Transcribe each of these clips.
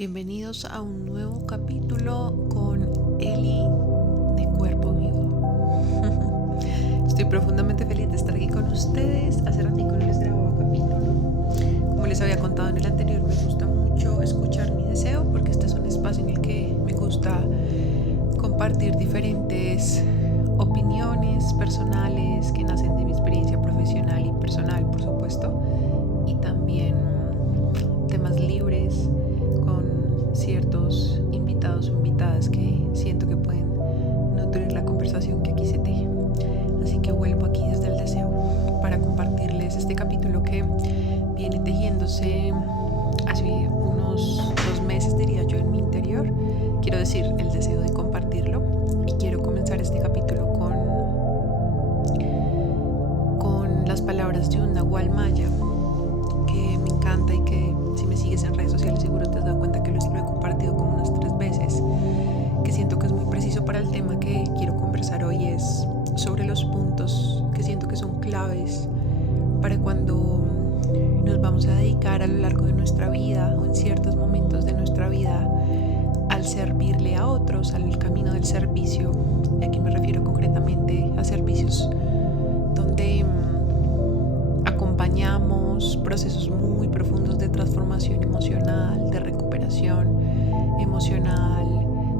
Bienvenidos a un nuevo capítulo con Eli de Cuerpo Vivo. Estoy profundamente feliz de estar aquí con ustedes. Hace ratito no les grababa capítulo. Como les había contado en el anterior, me gusta mucho escuchar mi deseo porque este es un espacio en el que me gusta compartir diferentes opiniones personales que nacen de mi experiencia profesional y personal, por supuesto, y también temas libres con ciertos invitados o invitadas que siento que pueden nutrir la conversación que aquí se teje. Así que vuelvo aquí desde el deseo para compartirles este capítulo que viene tejiéndose hace unos 2 meses, diría yo, en mi interior. Quiero decir, el deseo de compartirlo, y quiero comenzar este capítulo con las palabras de un nahual maya que me encanta y que, si me sigues en redes sociales, seguro te has dado cuenta que lo he compartido como unas 3 veces, que siento que es muy preciso para el tema que quiero conversar hoy. Es sobre los puntos que siento que son claves para cuando nos vamos a dedicar a lo largo de nuestra vida o en ciertos momentos de nuestra vida al servirle a otros, al camino del servicio. Y aquí me refiero concretamente a servicios donde acompañamos procesos muy profundos de transformación emocional, de recuperación emocional,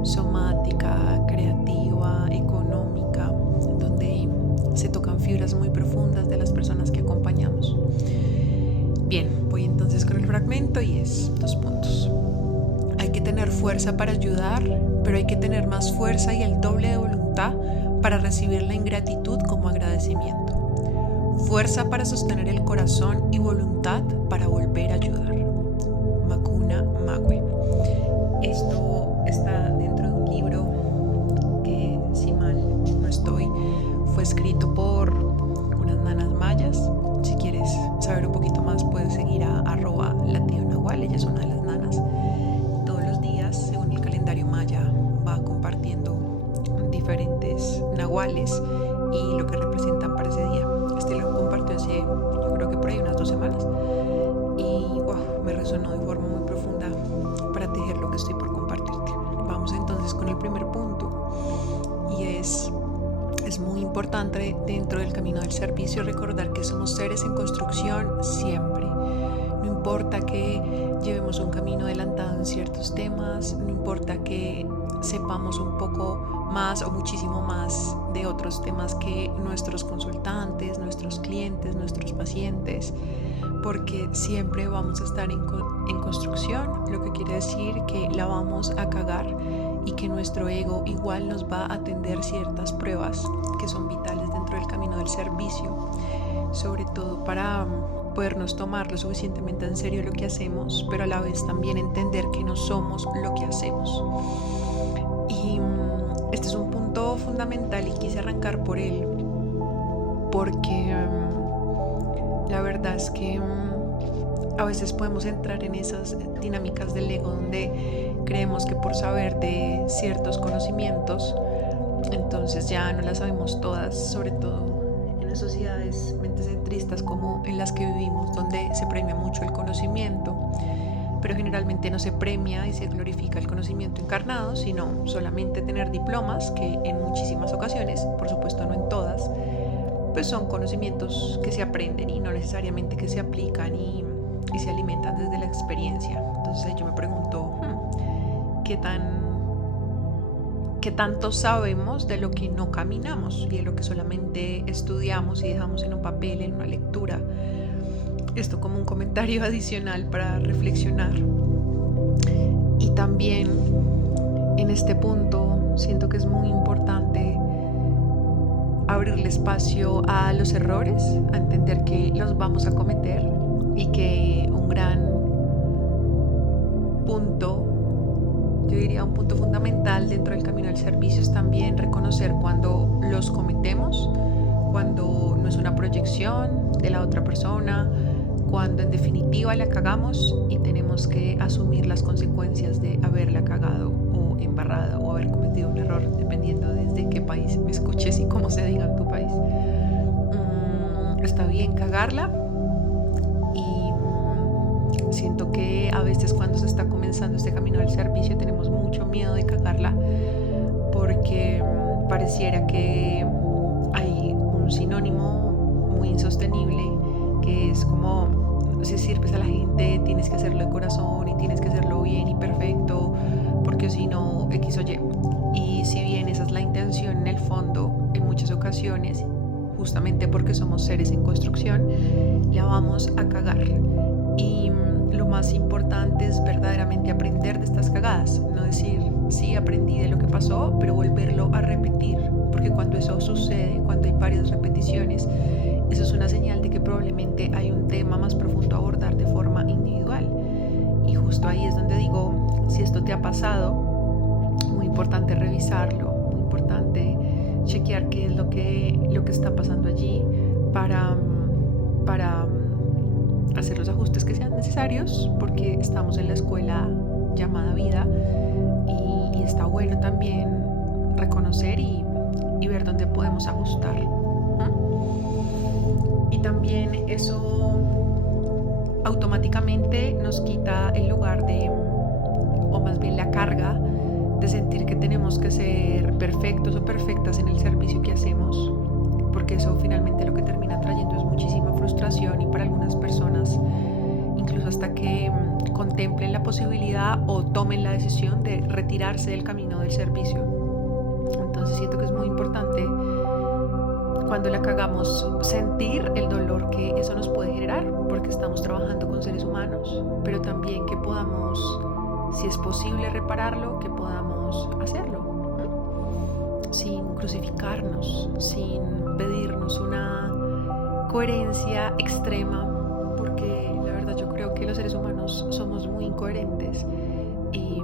somática, creativa, económica, donde se tocan fibras muy profundas de las personas que acompañamos. Bien, voy entonces con el fragmento y es 2 puntos. Hay que tener fuerza para ayudar, pero hay que tener más fuerza y el doble de voluntad para recibir la ingratitud como agradecimiento. Fuerza para sostener el corazón y voluntad para volver a ayudar. Macuna Magüe. Esto está dentro de un libro que, si mal no estoy, fue escrito por unas nanas mayas. Si quieres saber un poquito más, puedes seguir a @lationahual. Ella es una de las nanas. Todos los días, según el calendario maya, va compartiendo diferentes nahuales y lo que representan para ese día. Este lo compartió hace, yo creo que por ahí unas 2 semanas, y wow, me resonó de forma muy profunda para tejer lo que estoy por compartirte. Vamos entonces con el primer punto, y es muy importante dentro del camino del servicio recordar que somos seres en construcción siempre. No importa que llevemos un camino adelantado en ciertos temas, no importa que sepamos un poco más o muchísimo más de otros temas que nuestros consultantes, nuestros clientes, nuestros pacientes, porque siempre vamos a estar en construcción, lo que quiere decir que la vamos a cagar y que nuestro ego igual nos va a atender ciertas pruebas que son vitales dentro del camino del servicio, sobre todo para podernos tomar lo suficientemente en serio lo que hacemos, pero a la vez también entender que no somos lo que hacemos. Y este es un punto fundamental y quise arrancar por él porque la verdad es que a veces podemos entrar en esas dinámicas del ego donde creemos que por saber de ciertos conocimientos, entonces ya no las sabemos todas, sobre todo en las sociedades mentecentristas como en las que vivimos, donde se premia mucho el conocimiento, pero generalmente no se premia y se glorifica el conocimiento encarnado, sino solamente tener diplomas que en muchísimas ocasiones, por supuesto no en todas, pues son conocimientos que se aprenden y no necesariamente que se aplican y se alimentan desde la experiencia. Entonces yo me pregunto, ¿qué tanto sabemos de lo que no caminamos y de lo que solamente estudiamos y dejamos en un papel, en una lectura? Esto como un comentario adicional para reflexionar. Y también en este punto siento que es muy importante abrirle espacio a los errores, a entender que los vamos a cometer y que un gran punto, yo diría un punto fundamental dentro del camino del servicio, es también reconocer cuando los cometemos, cuando no es una proyección de la otra persona, cuando en definitiva la cagamos y tenemos que asumir las consecuencias de haberla cagado o embarrado o haber cometido un error, dependiendo desde qué país me escuches y cómo se diga en tu país. Está bien cagarla, y siento que a veces cuando se está comenzando este camino del servicio tenemos mucho miedo de cagarla porque pareciera que hay un sinónimo muy insostenible que es como si sirves a la gente tienes que hacerlo de corazón y tienes que hacerlo bien y perfecto porque si no X o Y. Y si bien esa es la intención en el fondo, en muchas ocasiones, justamente porque somos seres en construcción, la vamos a cagar. Y lo más importante es verdaderamente aprender de estas cagadas, no decir, sí, aprendí de lo que pasó, pero volverlo a repetir, porque cuando eso sucede, cuando hay varias repeticiones, eso es una señal de que probablemente hay un tema más profundo a abordar de forma individual. Y justo ahí es donde digo, si esto te ha pasado, muy importante revisarlo, muy importante chequear qué es lo que está pasando allí para hacer los ajustes que sean necesarios, porque estamos en la escuela llamada vida y está bueno también reconocer y ver dónde podemos ajustar. Y también eso automáticamente nos quita el lugar o más bien la carga de sentir que tenemos que ser perfectos o perfectas en el servicio que hacemos, porque eso finalmente lo que termina trayendo es muchísima frustración y para algunas personas incluso hasta que contemplen la posibilidad o tomen la decisión de retirarse del camino del servicio. Entonces siento que es muy importante cuando la cagamos sentir el dolor que eso nos puede generar, porque estamos trabajando con seres humanos, pero también que podamos, si es posible repararlo, que podamos hacerlo, ¿no? Sin crucificarnos, sin pedirnos una coherencia extrema, porque la verdad yo creo que los seres humanos somos muy incoherentes y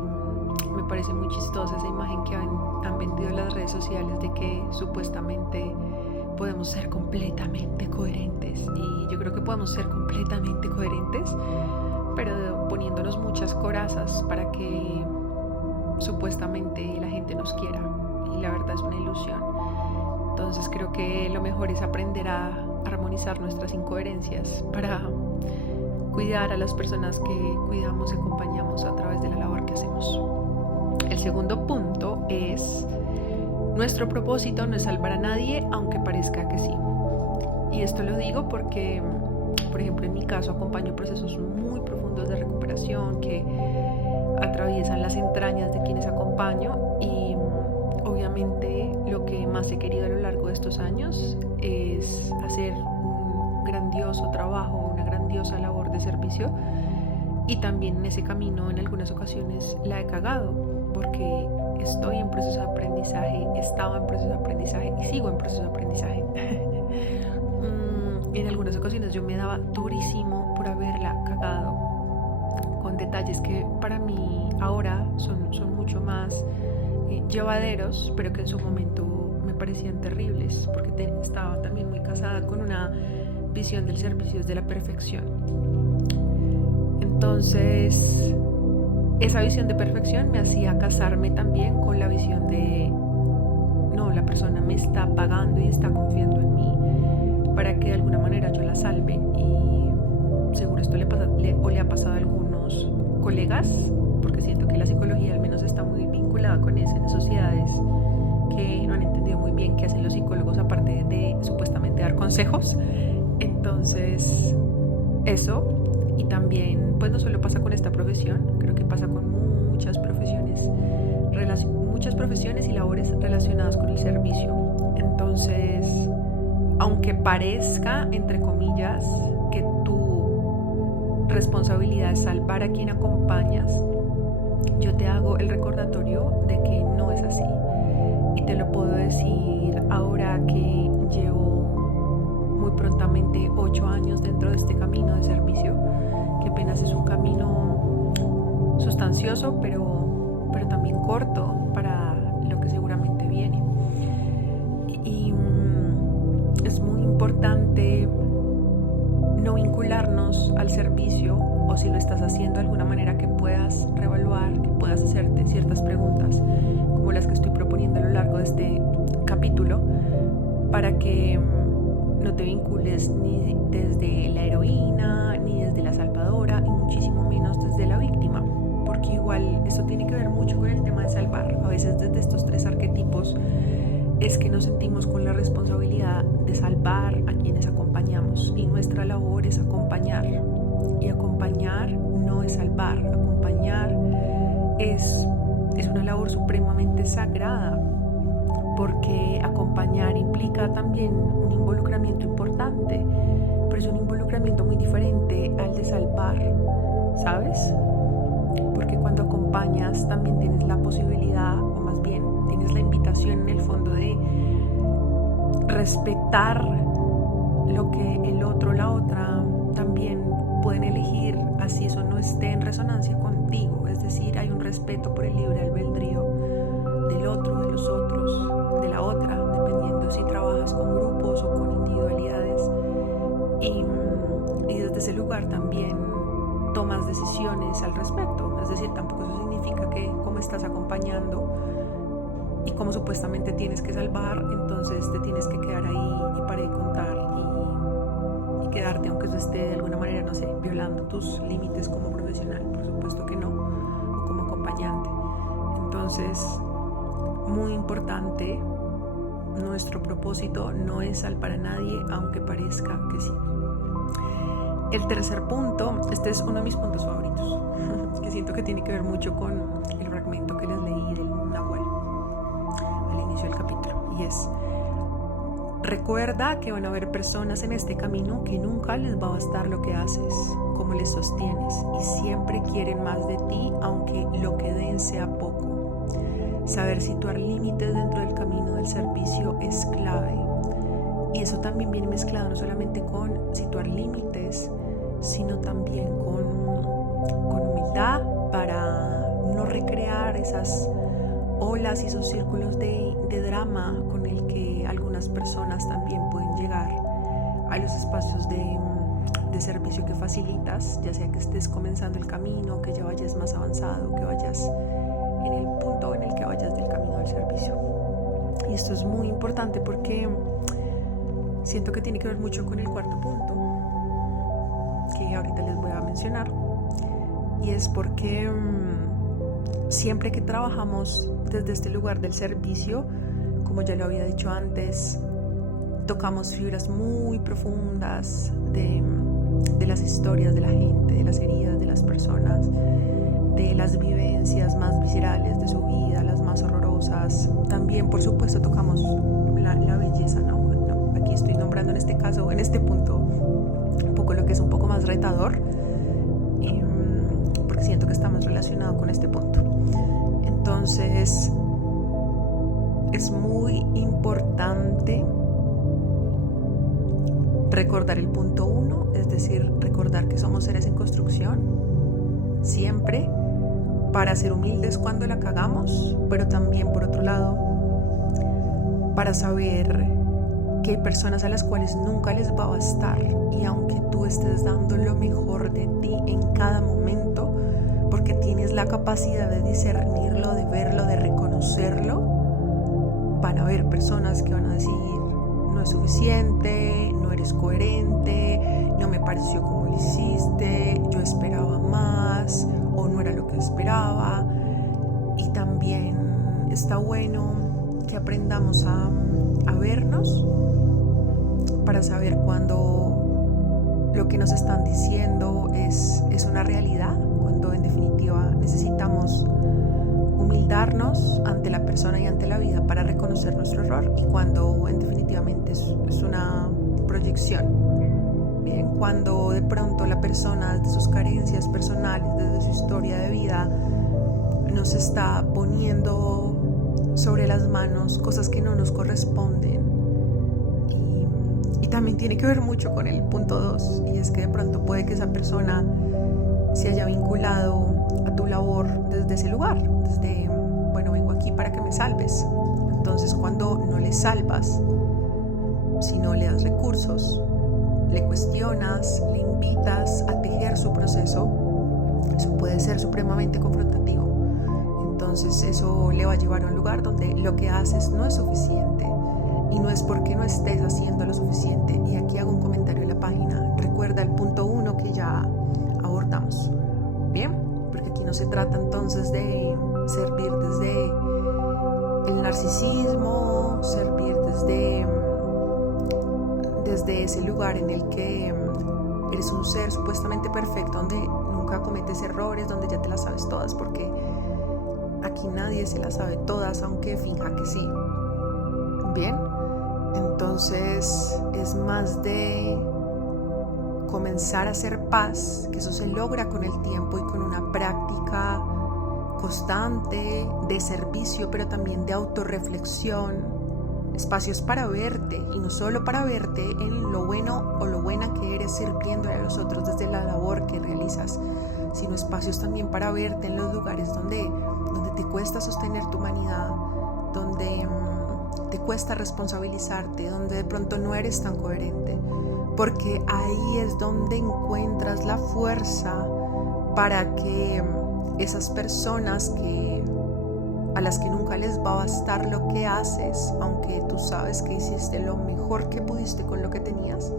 me parece muy chistosa esa imagen que han vendido en las redes sociales de que supuestamente podemos ser completamente coherentes, y yo creo que podemos ser completamente coherentes, pero poniéndonos muchas corazas para que supuestamente la gente nos quiera, y la verdad es una ilusión. Entonces creo que lo mejor es aprender a armonizar nuestras incoherencias para cuidar a las personas que cuidamos y acompañamos a través de la labor que hacemos. El segundo punto es: nuestro propósito no es salvar a nadie, aunque parezca que sí. Y esto lo digo porque, por ejemplo, en mi caso acompaño procesos muy profundos de recuperación que atraviesan las entrañas de quienes acompaño, y obviamente lo que más he querido a lo largo de estos años es hacer un grandioso trabajo, una grandiosa labor de servicio, y también en ese camino en algunas ocasiones la he cagado, porque estoy en proceso de aprendizaje, estaba en proceso de aprendizaje y sigo en proceso de aprendizaje. En algunas ocasiones yo me daba durísimo por haberla cagado, con detalles que para mí ahora son mucho más llevaderos, pero que en su momento me parecían terribles, porque estaba también muy casada con una visión del servicio desde la perfección. Entonces esa visión de perfección me hacía casarme también con la visión de no, la persona me está pagando y está confiando en mí para que de alguna manera yo la salve, y seguro esto le ha pasado a algunos colegas, porque siento que la psicología al menos está muy vinculada con eso en sociedades que no han entendido muy bien qué hacen los psicólogos aparte de supuestamente dar consejos. Entonces eso. Y también, pues no solo pasa con esta profesión, creo que pasa con muchas profesiones y labores relacionadas con el servicio. Entonces, aunque parezca, entre comillas, que tu responsabilidad es salvar a quien acompañas, yo te hago el recordatorio de que no es así. Y te lo puedo decir ahora que llevo muy prontamente 8 años dentro de este camino de servicio, que apenas es un camino sustancioso, pero también corto para lo que seguramente viene. Y es muy importante no vincularnos al servicio, o si lo estás haciendo de alguna manera que puedas reevaluar, que puedas hacerte ciertas preguntas como las que estoy proponiendo a lo largo de este capítulo, para que no te vincules ni desde la heroína, ni desde la salvadora, y muchísimo menos desde la víctima, porque igual esto tiene que ver mucho con el tema de salvar. A veces desde estos 3 arquetipos es que nos sentimos con la responsabilidad de salvar a quienes acompañamos, y nuestra labor es acompañar, y acompañar no es salvar. Acompañar es una labor supremamente sagrada, porque acompañar implica también un involucramiento importante, pero es un involucramiento muy diferente al de salvar, ¿sabes? Porque cuando acompañas también tienes la posibilidad, o más bien tienes la invitación en el fondo de respetar lo que el otro o la otra también pueden elegir, así eso no esté en resonancia contigo. Es decir, hay un respeto por el libre albedrío del otro, de los otros, de la otra, dependiendo si trabajas con grupos o con individualidades. Y desde ese lugar también tomas decisiones al respecto. Es decir, tampoco eso significa que como estás acompañando y como supuestamente tienes que salvar, entonces te tienes que quedar ahí y parar de contar y quedarte, aunque eso esté de alguna manera, no sé, violando tus límites como profesional. Por supuesto que no, o como acompañante. Entonces, muy importante, nuestro propósito no es salvar a nadie, aunque parezca que sí. El tercer punto, este es uno de mis puntos favoritos, que siento que tiene que ver mucho con el fragmento que les leí del Nahual al inicio del capítulo, y es: recuerda que van a haber personas en este camino que nunca les va a bastar lo que haces, como les sostienes, y siempre quieren más de ti, aunque lo que den sea poco. Saber situar límites dentro del camino del servicio es clave. Y eso también viene mezclado no solamente con situar límites, sino también con humildad, para no recrear esas olas y esos círculos de drama con el que algunas personas también pueden llegar a los espacios de servicio que facilitas, ya sea que estés comenzando el camino, que ya vayas más avanzado, que vayas en el punto en el que vayas del camino del servicio. Y esto es muy importante porque siento que tiene que ver mucho con el cuarto punto, que ahorita les voy a mencionar, y es porque siempre que trabajamos desde este lugar del servicio, como ya lo había dicho antes, tocamos fibras muy profundas de las historias de la gente, de las heridas de las personas, de las vivencias más viscerales de su vida, las más horrorosas. También, por supuesto, tocamos la belleza, ¿no? Aquí estoy nombrando en este caso, en este punto, un poco lo que es un poco más retador, porque siento que está más relacionado con este punto. Entonces, es muy importante recordar el punto 1, es decir, recordar que somos seres en construcción, siempre, para ser humildes cuando la cagamos, pero también, por otro lado, para saber que hay personas a las cuales nunca les va a bastar, y aunque tú estés dando lo mejor de ti en cada momento, porque tienes la capacidad de discernirlo, de verlo, de reconocerlo, van a haber personas que van a decir: no es suficiente, no eres coherente, no me pareció como lo hiciste, yo esperaba más, o no era lo que esperaba. Y también está bueno que aprendamos a vernos, para saber cuando lo que nos están diciendo es una realidad, cuando en definitiva necesitamos humildarnos ante la persona y ante la vida para reconocer nuestro error, y cuando en definitivamente es una proyección. Bien, cuando de pronto la persona, desde sus carencias personales, desde su historia de vida, nos está poniendo sobre las manos cosas que no nos corresponden. Y también tiene que ver mucho con el punto 2, y es que de pronto puede que esa persona se haya vinculado a tu labor desde ese lugar, desde, bueno, vengo aquí para que me salves. Entonces, cuando no le salvas, si no le das recursos, le cuestionas, le invitas a tejer su proceso, eso puede ser supremamente confrontativo. Entonces eso le va a llevar a un lugar donde lo que haces no es suficiente, y no es porque no estés haciendo lo suficiente. Y aquí hago un comentario en la página: recuerda el punto 1 que ya abordamos, bien, porque Aquí no se trata entonces de servir desde el narcisismo, servir desde ese lugar en el que eres un ser supuestamente perfecto, donde nunca cometes errores, donde ya te las sabes todas, porque aquí nadie se las sabe todas, aunque finja que sí. Bien, entonces es más de comenzar a hacer paz, que eso se logra con el tiempo y con una práctica constante de servicio, pero también de autorreflexión, espacios para verte, y no solo para verte en lo bueno o lo buena que eres sirviendo a los otros desde la labor que realizas, sino espacios también para verte en los lugares donde te cuesta sostener tu humanidad, donde te cuesta responsabilizarte, donde de pronto no eres tan coherente, porque ahí es donde encuentras la fuerza para que esas personas a las que nunca les va a bastar lo que haces, aunque tú sabes que hiciste lo mejor que pudiste con lo que tenías,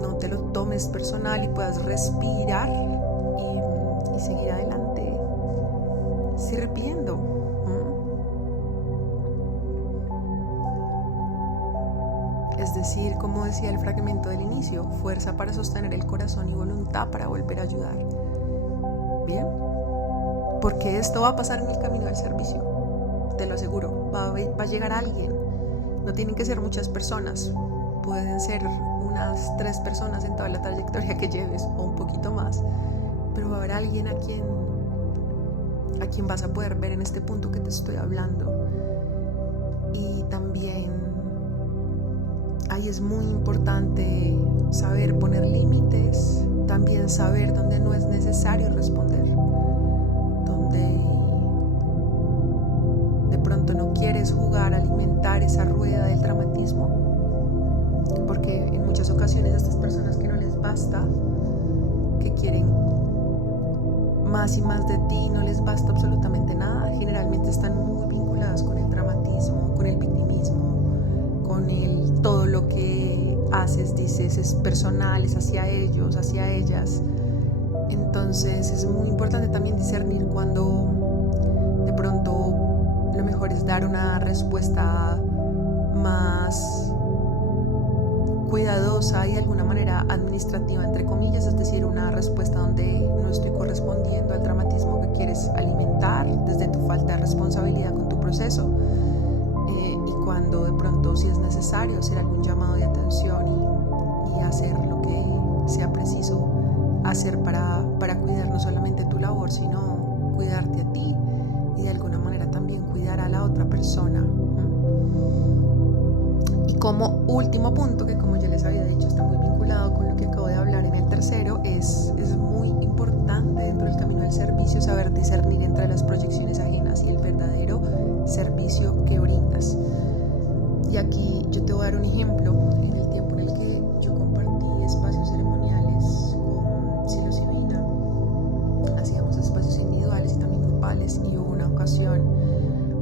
no te lo tomes personal y puedas respirar y seguir adelante sirviendo. Es decir, como decía el fragmento del inicio, fuerza para sostener el corazón y voluntad para volver a ayudar. Bien, porque esto va a pasar en el camino del servicio, te lo aseguro. Va a llegar alguien, no tienen que ser muchas personas, pueden ser unas 3 personas en toda la trayectoria que lleves o un poquito más, pero va a haber alguien a quien vas a poder ver en este punto que te estoy hablando. Y también ahí es muy importante saber poner límites, también saber dónde no es necesario responder, donde de pronto no quieres jugar, alimentar esa rueda del dramatismo, porque en muchas ocasiones a estas personas que no les basta, que quieren más y más de ti, no les basta absolutamente nada, generalmente están muy vinculadas con el dramatismo, con el victimismo, con todo lo que haces, dices, es personal, es hacia ellos, hacia ellas. Entonces es muy importante también discernir cuando de pronto lo mejor es dar una respuesta más cuidadosa y de alguna manera administrativa, entre comillas, es decir, una respuesta donde no estoy correspondiendo al dramatismo que quieres alimentar desde tu falta de responsabilidad con tu proceso, y cuando de pronto, si es necesario, hacer algún llamado de atención y hacer lo que sea preciso hacer para cuidar no solamente tu labor, sino cuidarte a ti y de alguna manera también cuidar a la otra persona. Y como último punto, que como ya les había dicho está muy vinculado con lo que acabo de hablar en el tercero, es muy importante dentro del camino del servicio saber discernir entre las proyecciones ajenas y el verdadero servicio que brindas. Y aquí yo te voy a dar un ejemplo. En el tiempo en el que yo compartí espacios ceremoniales con psilocibina, hacíamos espacios individuales y también grupales, y hubo una ocasión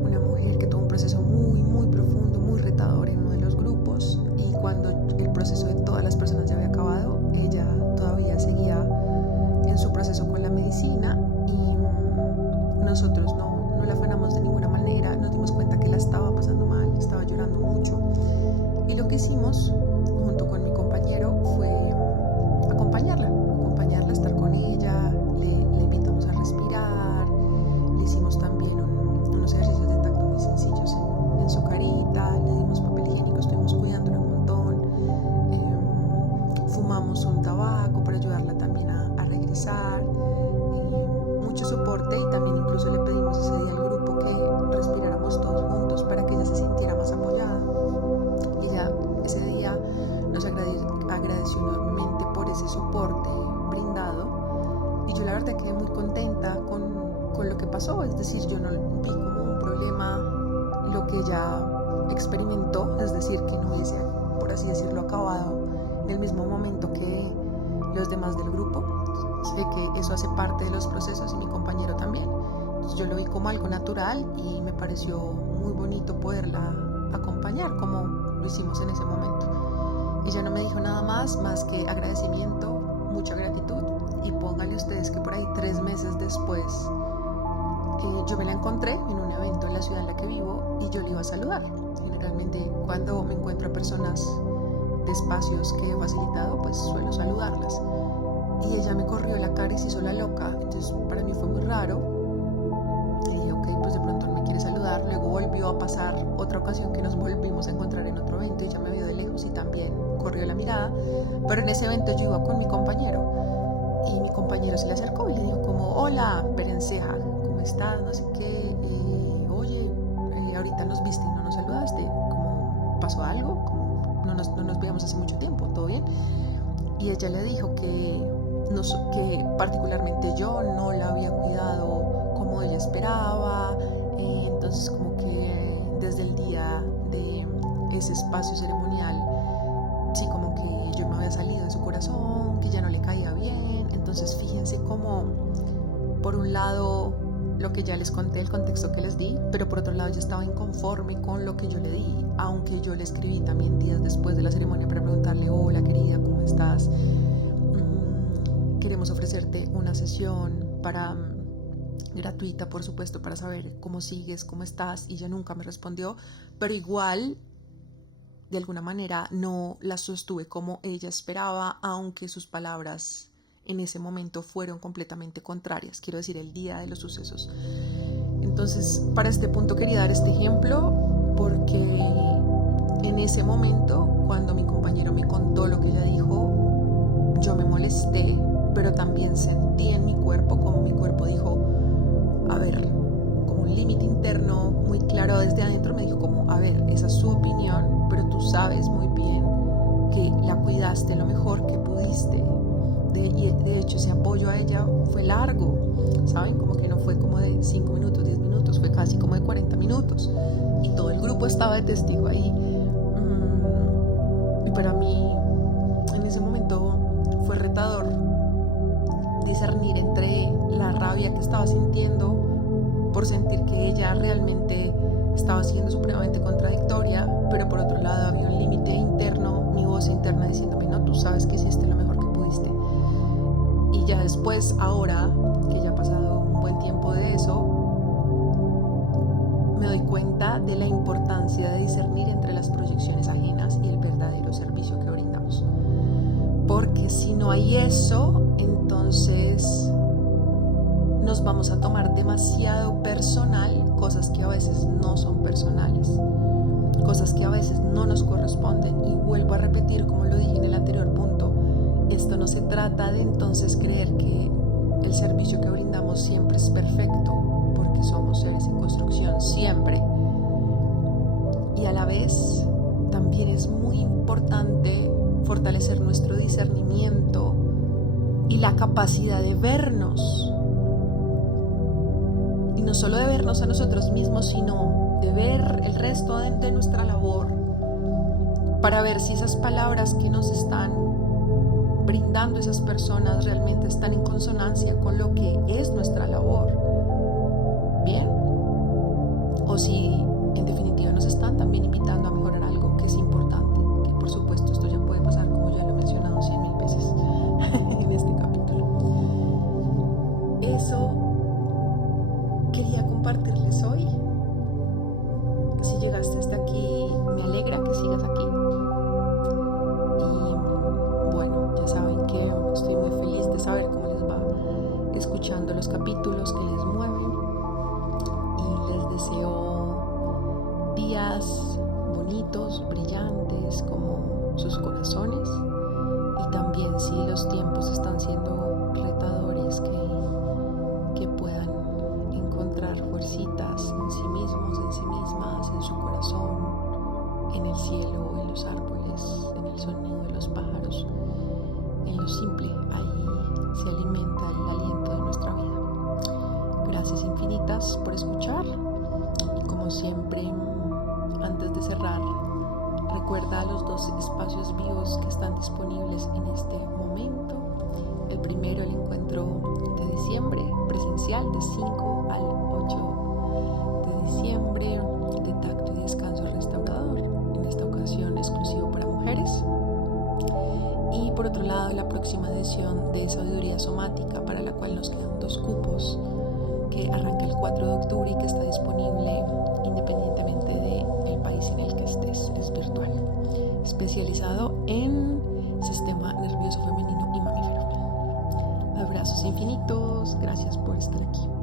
una mujer que tuvo un proceso muy muy profundo, muy retador en uno de los grupos, y cuando el proceso de todas las personas ya había acabado, ella todavía seguía en su proceso con la medicina, y nosotros no la afanamos de ninguna manera. Nos dimos cuenta que la estaba pasando mal, estaba llorando mucho, y lo que hicimos junto con mi compañero fue acompañarla, estar con ella, le invitamos a respirar, le hicimos también unos ejercicios de tacto muy sencillos en su carita, le dimos papel higiénico, estuvimos cuidándola un montón, fumamos un tabaco para ayudarla también a regresar, mucho soporte, y también incluso le pedimos ese día al grupo que respiráramos todos juntos para que ella se sintiera más apoyada. Y ella ese día nos agradeció enormemente por ese soporte brindado, y yo la verdad quedé muy contenta con lo que pasó. Es decir, yo no vi como un problema lo que ella experimentó, es decir, que no hubiese, por así decirlo, acabado en el mismo momento que los demás del grupo. Sé que eso hace parte de los procesos, y mi compañero también. Entonces yo lo vi como algo natural y me pareció muy bonito poderla acompañar como lo hicimos en ese momento. Ella no me dijo nada más que agradecimiento, mucha gratitud. Y pónganle ustedes que por ahí 3 meses después yo me la encontré en un evento en la ciudad en la que vivo y yo le iba a saludar. Generalmente cuando me encuentro a personas de espacios que he facilitado, pues suelo saludarlas. Y ella me corrió la cara y se hizo la loca. Entonces para mí fue muy raro. Y dije, ok, pues de pronto no me quiere saludar. Luego volvió a pasar otra ocasión que nos volvimos a encontrar en otro evento y ella me vio de lejos y también corrió la mirada. Pero en ese evento yo iba con mi compañero y mi compañero se le acercó y le dijo como, hola, Perenceja, ¿cómo estás? No sé qué. Oye, ahorita nos viste y no nos saludaste. ¿Cómo pasó algo? Como no nos veíamos hace mucho tiempo, ¿todo bien? Y ella le dijo que particularmente yo no la había cuidado como ella esperaba. Entonces como que desde el día de ese espacio ceremonial, sí, como que yo me había salido de su corazón, que ya no le caía bien. Entonces fíjense cómo por un lado lo que ya les conté, el contexto que les di, pero por otro lado yo estaba inconforme con lo que yo le di, aunque yo le escribí también días después de la ceremonia para preguntarle, hola querida, ¿cómo estás? Queremos ofrecerte una sesión gratuita, por supuesto, para saber cómo sigues, cómo estás, y ella nunca me respondió, pero igual de alguna manera no la sostuve como ella esperaba, aunque sus palabras en ese momento fueron completamente contrarias, quiero decir, el día de los sucesos. Entonces, para este punto quería dar este ejemplo porque en ese momento, cuando mi compañero me contó lo que ella dijo, yo me molesté, pero también sentí en mi cuerpo como mi cuerpo dijo, a ver, como un límite interno muy claro desde adentro me dijo como, a ver, esa es su opinión, pero tú sabes muy bien que la cuidaste lo mejor que pudiste. Y de hecho ese apoyo a ella fue largo, ¿saben? Como que no fue como de 5 minutos, 10 minutos, fue casi como de 40 minutos y todo el grupo estaba de testigo ahí. Y para mí en ese momento fue retador discernir entre la rabia que estaba sintiendo por sentir que ella realmente estaba siendo supremamente contradictoria, pero por otro lado había un límite interno, mi voz interna diciéndome, no, tú sabes que hiciste lo mejor que pudiste. Y ya después, ahora que ya ha pasado un buen tiempo de eso, me doy cuenta de la importancia de discernir entre las proyecciones ajenas y el verdadero servicio que brindamos. Porque si no hay eso, entonces nos vamos a tomar demasiado personal cosas que a veces no son personales, cosas que a veces no nos corresponden. Y vuelvo a repetir, como lo dije en el anterior punto, esto no se trata de entonces creer que el servicio que brindamos siempre es perfecto, porque somos seres en construcción siempre. Y a la vez también es muy importante fortalecer nuestro discernimiento y la capacidad de vernos. Y no solo de vernos a nosotros mismos, sino de ver el resto de nuestra labor, para ver si esas palabras que nos están brindando esas personas realmente están en consonancia con lo que es nuestra labor. Bien. O si en definitiva nos están también invitando a mejorar algo que es importante, que por supuesto esto ya puede pasar, como ya lo he mencionado 100,000 veces en este capítulo. Eso quería compartirles hoy. Si llegaste hasta aquí, me alegra que sigas aquí. Y bueno, ya saben que estoy muy feliz de saber cómo les va escuchando los capítulos que les mueven. Y les deseo días bonitos, brillantes como sus corazones. Y también si los tiempos están siendo retadores, que puedan encontrar fuercitas en sí mismos, en sí mismas, en su corazón, en el cielo, en los árboles, en el sonido de los pájaros, en lo simple. Ahí se alimenta el aliento de nuestra vida. Gracias infinitas por escuchar y como siempre, antes de cerrar, recuerda los 2 espacios vivos que están disponibles en este momento. El primero, el encuentro de diciembre presencial de 5 al 8 de diciembre de tacto y descanso restaurador, en esta ocasión exclusivo para mujeres. Y por otro lado, la próxima próxima edición de Sabiduría Somática, para la cual nos quedan 2 cupos, que arranca el 4 de octubre y que está disponible independientemente del país en el que estés. Es virtual, especializado en sistema nervioso femenino y mamífero. Abrazos infinitos, gracias por estar aquí.